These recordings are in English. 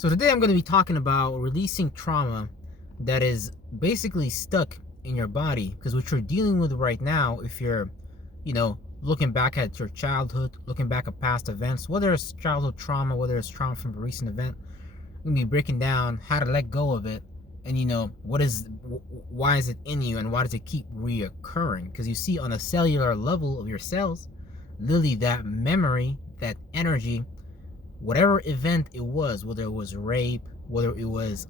So today I'm going to be talking about releasing trauma that is basically stuck in your body, because what you're dealing with right now, if you're, looking back at your childhood, looking back at past events, whether it's childhood trauma, whether it's trauma from a recent event, I'm going to be breaking down how to let go of it, and why is it in you, and why does it keep reoccurring? Because you see, on a cellular level of your cells, literally that memory, that energy, whatever event it was, whether it was rape, whether it was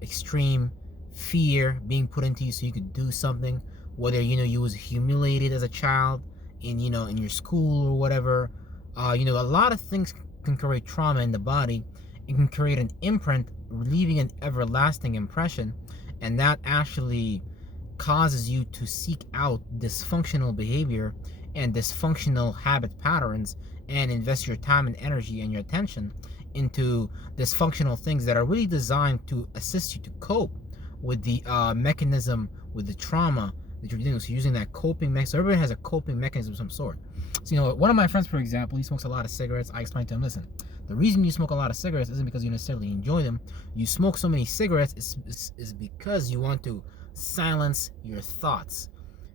extreme fear being put into you so you could do something, whether you was humiliated as a child in your school or whatever, a lot of things can create trauma in the body. It can create an imprint, leaving an everlasting impression, and that actually causes you to seek out dysfunctional behavior and dysfunctional habit patterns, and invest your time and energy and your attention into dysfunctional things that are really designed to assist you to cope with the mechanism, with the trauma that you're dealing with. So using that coping mechanism, everybody has a coping mechanism of some sort. So one of my friends, for example, he smokes a lot of cigarettes. I explained to him, listen, the reason you smoke a lot of cigarettes isn't because you necessarily enjoy them. You smoke so many cigarettes is because you want to silence your thoughts,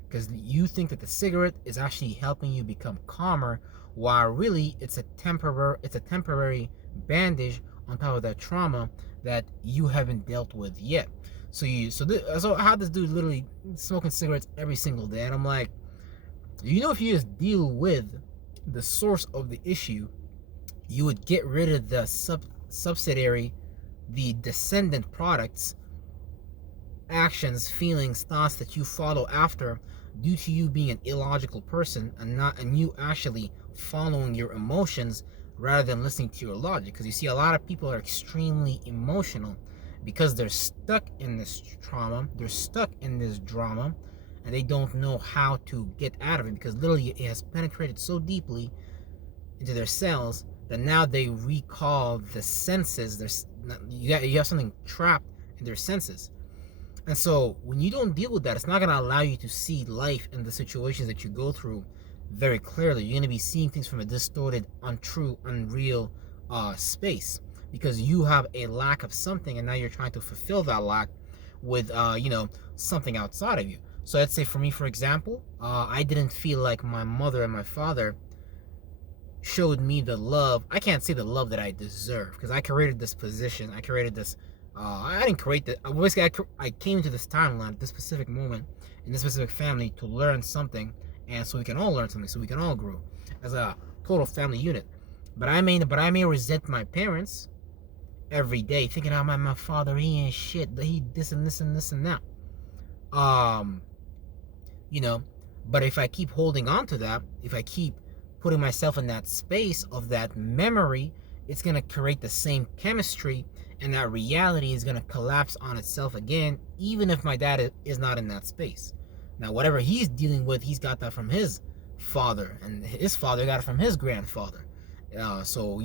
because you think that the cigarette is actually helping you become calmer, while really it's a temporary bandage on top of that trauma that you haven't dealt with yet. So I had this dude literally smoking cigarettes every single day, and I'm like, if you just deal with the source of the issue, you would get rid of the subsidiary, the descendant products, actions, feelings, thoughts that you follow after, due to you being an illogical person and you actually following your emotions rather than listening to your logic. Because you see, a lot of people are extremely emotional because they're stuck in this trauma, they're stuck in this drama, and they don't know how to get out of it, because literally it has penetrated so deeply into their cells that now they recall the senses. You have something trapped in their senses. And so when you don't deal with that, it's not going to allow you to see life and the situations that you go through very clearly. You're going to be seeing things from a distorted, untrue, unreal space, because you have a lack of something, and now you're trying to fulfill that lack with something outside of you. So let's say for me, for example, I didn't feel like my mother and my father showed me the love. I can't say the love that I deserve, because I created this position. I created this. I didn't create that. Basically, I came to this timeline at this specific moment in this specific family to learn something, and so we can all learn something, so we can all grow as a total family unit. But I may resent my parents every day, thinking, "Oh, my father, he ain't shit. He this and this and this and that." But if I keep holding on to that, if I keep putting myself in that space of that memory, it's gonna create the same chemistry, and that reality is gonna collapse on itself again, even if my dad is not in that space. Now, whatever he's dealing with, he's got that from his father, and his father got it from his grandfather. So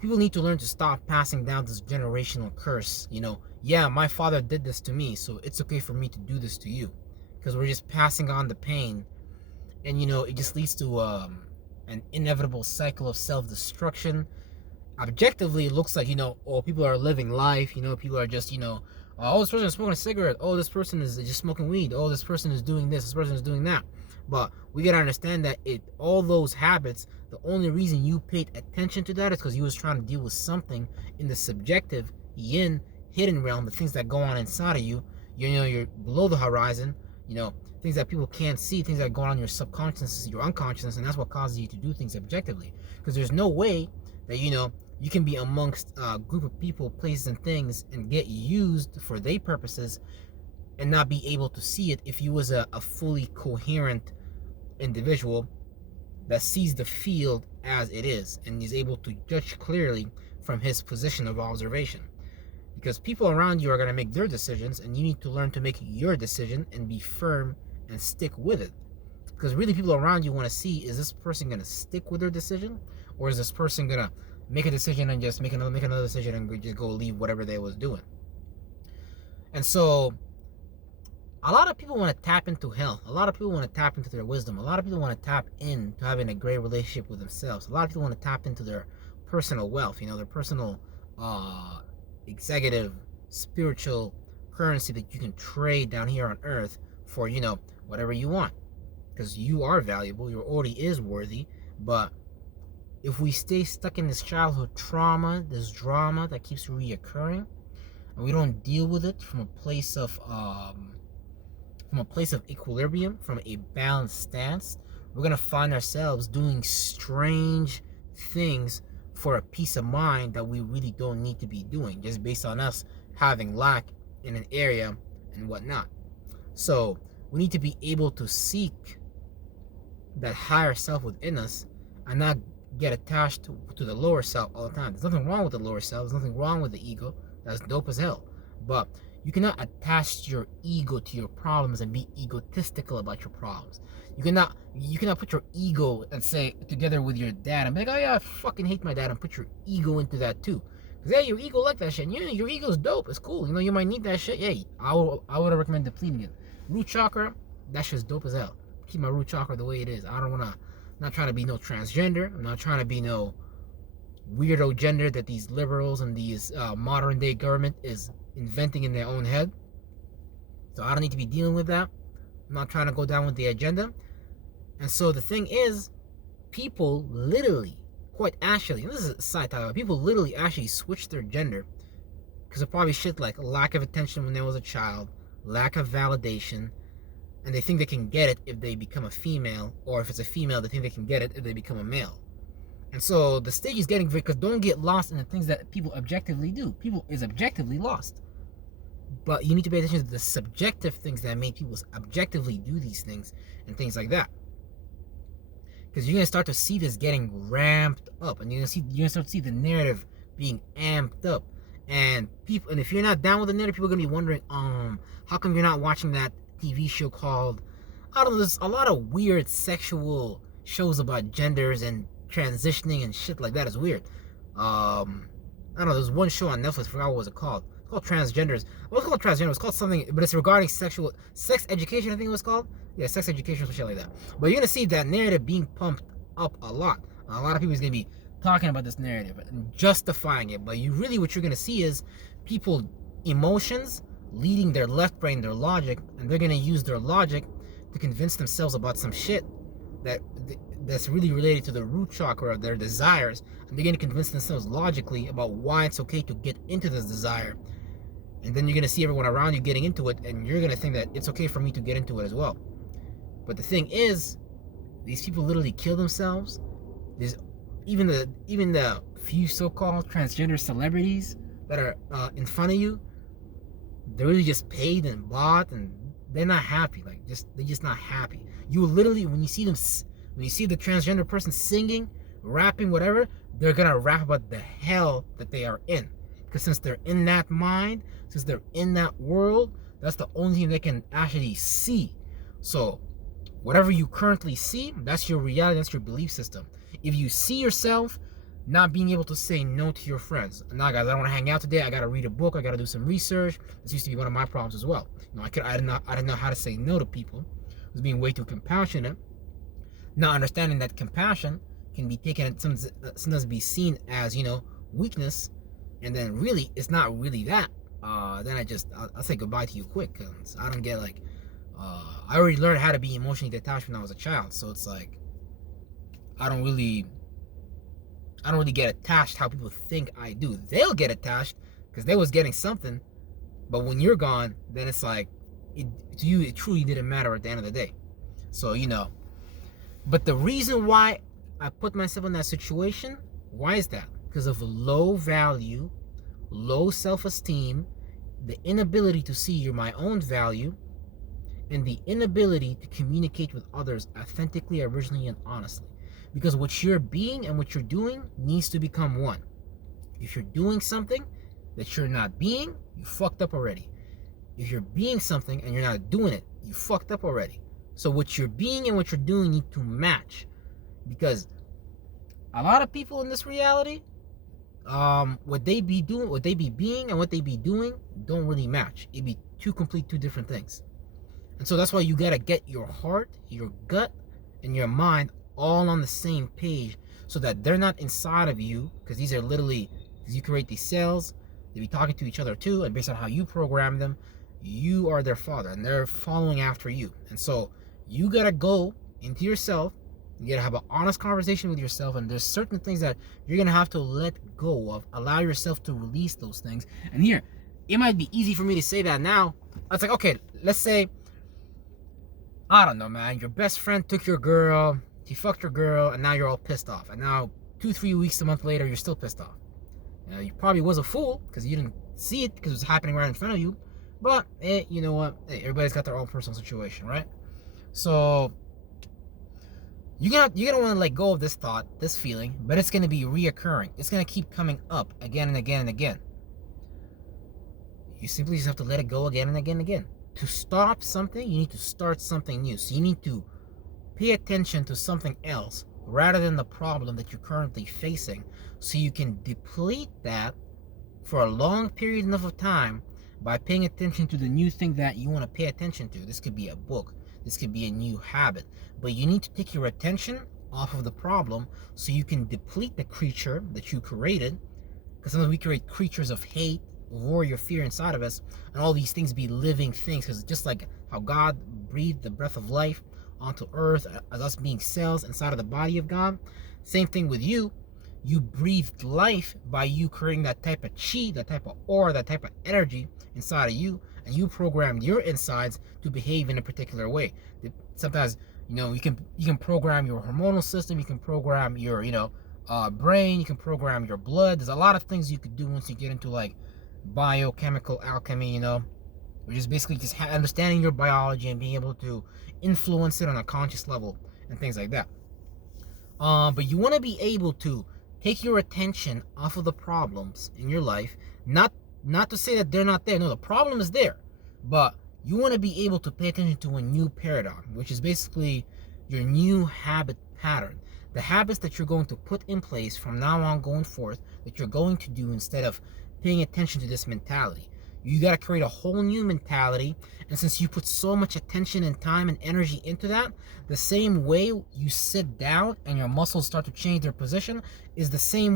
people need to learn to stop passing down this generational curse. Yeah, my father did this to me, so it's okay for me to do this to you, because we're just passing on the pain, and it just leads to an inevitable cycle of self-destruction. Objectively, it looks like people are living life. People are just oh, this person is smoking a cigarette, oh, this person is just smoking weed, oh, this person is doing this person is doing that. But we gotta understand that all those habits, the only reason you paid attention to that is because you was trying to deal with something in the subjective yin hidden realm, the things that go on inside of you. You're below the horizon, things that people can't see, things that go on in your subconsciousness, your unconsciousness, and that's what causes you to do things objectively. Because there's no way that you can be amongst a group of people, places, and things, and get used for their purposes and not be able to see it if you was a fully coherent individual that sees the field as it is and is able to judge clearly from his position of observation. Because people around you are going to make their decisions, and you need to learn to make your decision and be firm and stick with it. Because really, people around you want to see, is this person going to stick with their decision, or is this person going to make a decision and just make another decision and just go leave whatever they was doing? And so a lot of people want to tap into health. A lot of people want to tap into their wisdom. A lot of people want to tap into having a great relationship with themselves. A lot of people want to tap into their personal wealth, their personal uh, executive spiritual currency that you can trade down here on earth for, whatever you want, because you are valuable, you already is worthy. But if we stay stuck in this childhood trauma, this drama that keeps reoccurring, and we don't deal with it from a place of equilibrium, from a balanced stance, we're gonna find ourselves doing strange things for a peace of mind that we really don't need to be doing, just based on us having lack in an area and whatnot. So we need to be able to seek that higher self within us and not get attached to the lower self all the time. There's nothing wrong with the lower self. There's nothing wrong with the ego. That's dope as hell. But you cannot attach your ego to your problems and be egotistical about your problems. You cannot put your ego and say together with your dad and be like, oh yeah, I fucking hate my dad, and put your ego into that too. Cause yeah, your ego like that shit. Your ego's dope. It's cool. You might need that shit. Yeah, I would recommend depleting it. Root chakra, that shit's dope as hell. Keep my root chakra the way it is. I'm not trying to be no transgender. I'm not trying to be no weirdo gender that these liberals and these modern day government is inventing in their own head. So I don't need to be dealing with that. I'm not trying to go down with the agenda. And so the thing is, people literally, quite actually, and this is a side topic, people literally actually switch their gender because of probably shit like lack of attention when they was a child, lack of validation, and they think they can get it if they become a female, or if it's a female, they think they can get it if they become a male. And so the stage is getting, because don't get lost in the things that people objectively do. People is objectively lost. But you need to pay attention to the subjective things that make people objectively do these things and things like that. Because you're going to start to see this getting ramped up, and you're going to start to see the narrative being amped up. And if you're not down with the narrative, people are going to be wondering, how come you're not watching that TV show called, I don't know, there's a lot of weird sexual shows about genders and transitioning and shit like that. Is weird. I don't know, there's one show on Netflix, I forgot what was it called. It's called Transgenders. Well, it's called Transgender. It's called something, but it's regarding sex education, I think it was called. Yeah, sex education or shit like that. But you're gonna see that narrative being pumped up a lot. A lot of people is gonna be talking about this narrative and justifying it. But what you're gonna see is people emotions leading their left brain, their logic, and they're gonna use their logic to convince themselves about some shit that's really related to the root chakra of their desires, and they're gonna convince themselves logically about why it's okay to get into this desire. And then you're gonna see everyone around you getting into it, and you're gonna think that it's okay for me to get into it as well. But the thing is, these people literally kill themselves. There's even the few so-called transgender celebrities that are in front of you. They're really just paid and bought, and they're not happy. They're just not happy. You literally, when you see the transgender person singing, rapping, whatever, they're gonna rap about the hell that they are in. Because since they're in that mind, since they're in that world, that's the only thing they can actually see. So whatever you currently see, that's your reality, that's your belief system. If you see yourself not being able to say no to your friends, nah guys, I don't want to hang out today, I gotta read a book, I gotta do some research. This used to be one of my problems as well. I didn't know how to say no to people. I was being way too compassionate, not understanding that compassion can be taken, sometimes be seen as, weakness, and then really it's not really that. Then I'll say goodbye to you quick, because I don't get I already learned how to be emotionally detached when I was a child, so it's like I don't really get attached how people think I do. They'll get attached because they was getting something, but when you're gone, then it's like to you it truly didn't matter at the end of the day. So but the reason why I put myself in that situation, why is that? Because of low value, low self-esteem, the inability to see my own value, and the inability to communicate with others authentically, originally, and honestly. Because what you're being and what you're doing needs to become one. If you're doing something that you're not being, you fucked up already. If you're being something and you're not doing it, you fucked up already. So what you're being and what you're doing need to match. Because a lot of people in this reality, what they be being and what they be doing don't really match. It'd be two different things. And so that's why you gotta get your heart, your gut, and your mind all on the same page, so that they're not inside of you, because these are literally because you create these cells, they be talking to each other too, and based on how you program them, you are their father, and they're following after you. And so you gotta go into yourself, you gotta have an honest conversation with yourself, and there's certain things that you're gonna have to let go of, allow yourself to release those things. And here, it might be easy for me to say that now. It's like, okay, let's say, I don't know, man, your best friend took your girl, he fucked your girl, and now you're all pissed off. And now 2-3 weeks, a month later, you're still pissed off. You probably was a fool because you didn't see it because it was happening right in front of you. But you know what? Hey, everybody's got their own personal situation, right? So you're gonna want to let go of this thought, this feeling, but it's gonna be reoccurring. It's gonna keep coming up again and again and again. You simply just have to let it go again and again and again. To stop something, you need to start something new. So you need to pay attention to something else rather than the problem that you're currently facing, so you can deplete that for a long period enough of time by paying attention to the new thing that you want to pay attention to. This could be a book, this could be a new habit, but you need to take your attention off of the problem so you can deplete the creature that you created, because sometimes we create creatures of hate, warrior fear inside of us, and all these things be living things, because just like how God breathed the breath of life onto earth as us being cells inside of the body of God, same thing with you. You breathed life by you creating that type of chi, that type of aura, that type of energy inside of you, and you programmed your insides to behave in a particular way. Sometimes, you can program your hormonal system, you can program your brain, you can program your blood. There's a lot of things you could do once you get into like biochemical alchemy, which is basically just understanding your biology and being able to influence it on a conscious level and things like that. But you want to be able to take your attention off of the problems in your life, not to say that they're not there. No, the problem is there, but you want to be able to pay attention to a new paradigm, which is basically your new habit pattern, the habits that you're going to put in place from now on going forth, that you're going to do instead of paying attention to this mentality. You got to create a whole new mentality. And since you put so much attention and time and energy into that, the same way you sit down and your muscles start to change their position is the same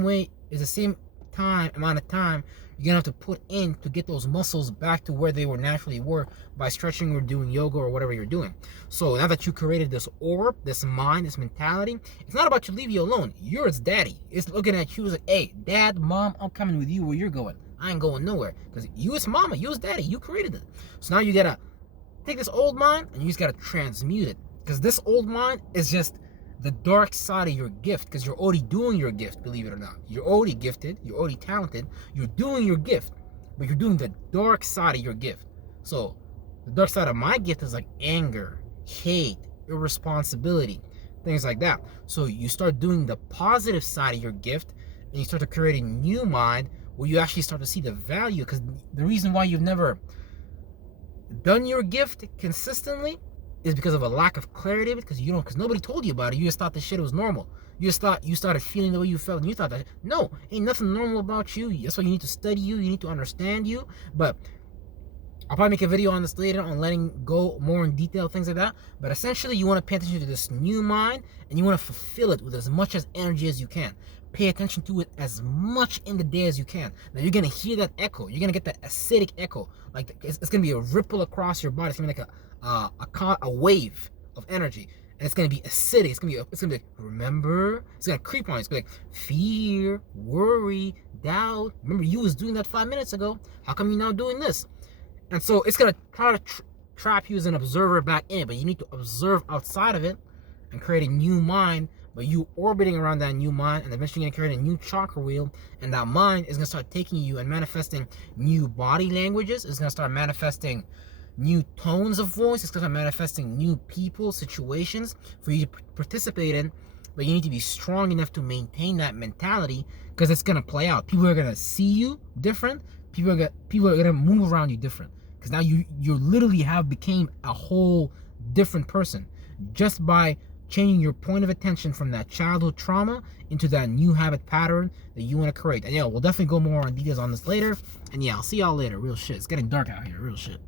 amount of time you're going to have to put in to get those muscles back to where they were naturally were by stretching or doing yoga or whatever you're doing. So now that you created this aura, this mind, this mentality, it's not about to leave you alone. You're its daddy. It's looking at you like, hey, dad, mom, I'm coming with you where you're going. I ain't going nowhere, because you is mama, you is daddy, you created it. So now you gotta take this old mind and you just gotta transmute it, because this old mind is just the dark side of your gift, because you're already doing your gift, believe it or not. You're already gifted, you're already talented, you're doing your gift, but you're doing the dark side of your gift. So the dark side of my gift is like anger, hate, irresponsibility, things like that. So you start doing the positive side of your gift, and you start to create a new mind where you actually start to see the value. Because the reason why you've never done your gift consistently is because of a lack of clarity, because nobody told you about it. You just thought this shit was normal. You just thought you started feeling the way you felt, and you thought that no, ain't nothing normal about you. That's why you need to study you need to understand you. But I'll probably make a video on this later on letting go more in detail, things like that. But essentially, you want to pay attention to this new mind, and you want to fulfill it with as much as energy as you can. Pay attention to it as much in the day as you can. Now you're gonna hear that echo. You're gonna get that acidic echo. Like it's gonna be a ripple across your body. It's gonna be like a wave of energy, and it's gonna be acidic. It's gonna be remember. It's gonna creep on you. It's gonna be like fear, worry, doubt. Remember, you was doing that 5 minutes ago. How come you now doing this? And so it's gonna try to trap you as an observer back in it, but you need to observe outside of it and create a new mind. But you orbiting around that new mind, and eventually you're gonna create a new chakra wheel, and that mind is gonna start taking you and manifesting new body languages. It's gonna start manifesting new tones of voice. It's gonna start manifesting new people, situations for you to participate in. But you need to be strong enough to maintain that mentality, because it's gonna play out. People are gonna see you different. People are gonna move around you different, because now you literally have became a whole different person just by changing your point of attention from that childhood trauma into that new habit pattern that you want to create. And yeah, we'll definitely go more on details on this later. And yeah, I'll see y'all later. Real shit. It's getting dark out here. Real shit.